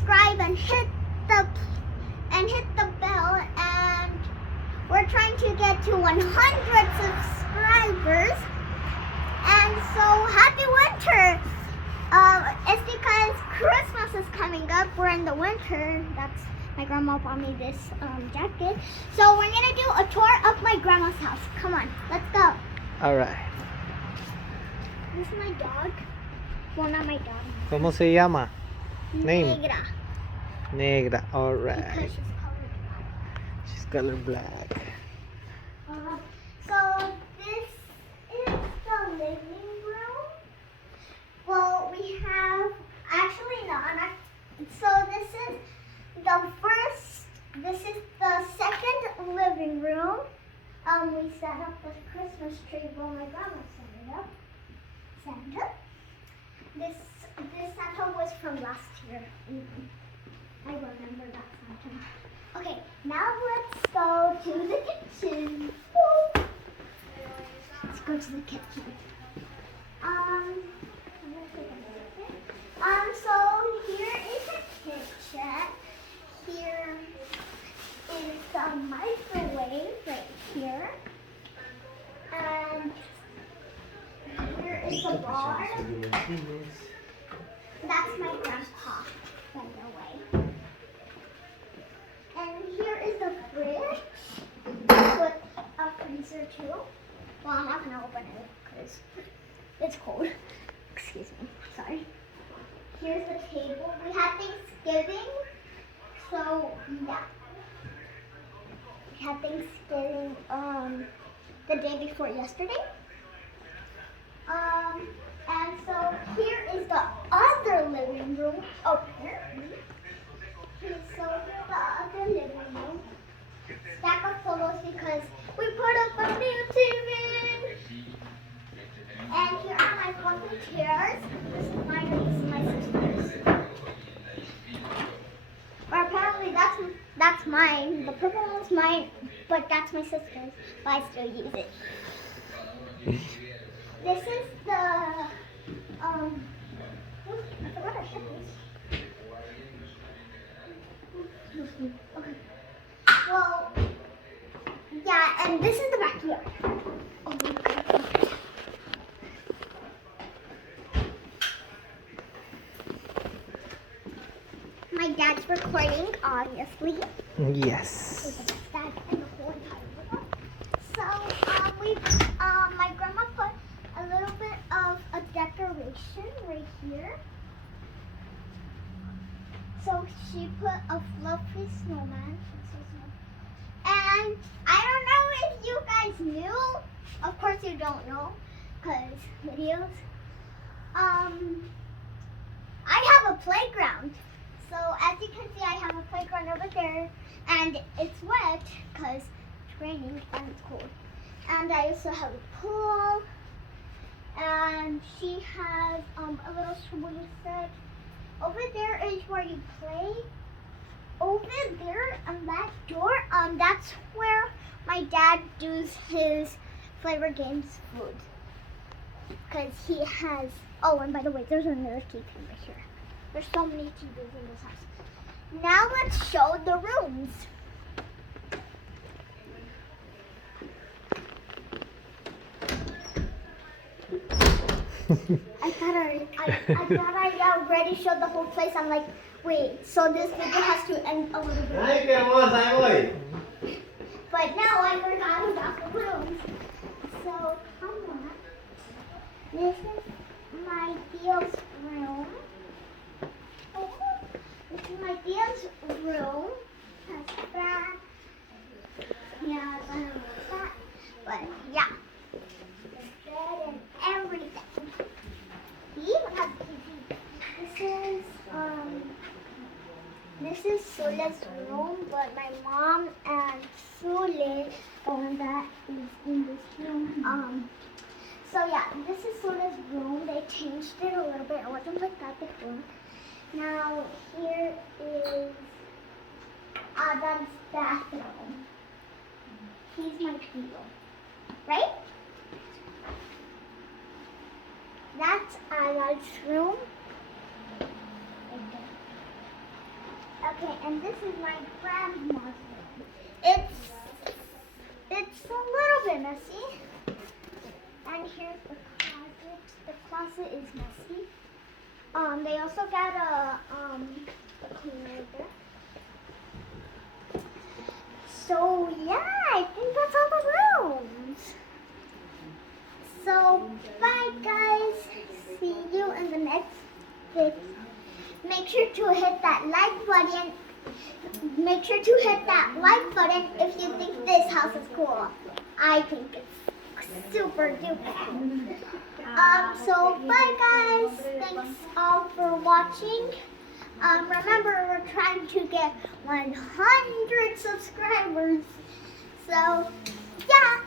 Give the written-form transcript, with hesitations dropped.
subscribe and hit the bell, and we're trying to get to 100 subscribers. And so happy winter. It's because Christmas is coming up. We're in the winter. That's my grandma bought me this jacket. So we're gonna do a tour of my grandma's house. Come on, let's go. All right. This is my dog. Well, not my dog. ¿Cómo se llama? Name. Negra. Negra. All Because right. she's colored black. She's color black. So this is the living room. Well, we have actually not. So this is the second living room. We set up the Christmas tree. Well, my grandma set it up. Santa. This Santa was from last year. I remember that Santa. Okay, now let's go to the kitchen. Woo. Let's go to the kitchen. So here is the kitchen. Here is the microwave right here. And here is the bar. That's my grandpa, by the way. And here is the fridge with a freezer too. Well, I'm not gonna open it because it's cold. Excuse me, sorry. Here's the table. We had Thanksgiving, so yeah. We had Thanksgiving the day before yesterday. And so here is the other living room. Oh, here. Okay, so here's the other living room. Stack of photos because we put up a new TV. And here are my folding chairs. This is mine and this is my sister's. Or apparently that's mine. The purple one's mine, but that's my sister's. But I still use it. This is the I forgot I shut this. Okay. Well, yeah, and this is the backyard. Oh my God. My dad's recording, obviously. Yes. He's the best dad in the whole entire world. So, my grandma put a little bit of a decoration right here. So she put a fluffy snowman. And I don't know if you guys knew. Of course you don't know, because videos. I have a playground. So as you can see, I have a playground over there, and it's wet because it's raining and it's cold. And I also have a pool, and she has a little swing set. Over there is where you play. Over there on that door, that's where my dad does his Flavor Games food. Because he has, oh, and by the way, there's another TV right here. There's so many TVs in this house. Now let's show the rooms. I thought I already showed the whole place. I'm like, wait, so this video has to end a little bit. Ay, qué hermosa, voy. But now I forgot about the rooms. So, come on. This is my Theo's room. Oh, this is my Theo's room. Has that. Yeah, I don't know that. But yeah. The bed and everything. He has TV. This is Sule's room, but my mom and Sule, the one that is in this room. So yeah, this is Sule's room. They changed it a little bit. It wasn't like that before. Now here is Adam's bathroom. He's my hero, right? That's Adam's room. Okay, and this is my grandma's room. It's a little bit messy. And here's the closet. The closet is messy. They also got a cleaner there. So yeah, I think that's all the rooms. So bye guys. See you in the next video. Make sure to hit that like button. Make sure to hit that like button if you think this house is cool. I think it's super duper. So bye guys. Thanks all for watching. Remember, we're trying to get 100 subscribers. So yeah.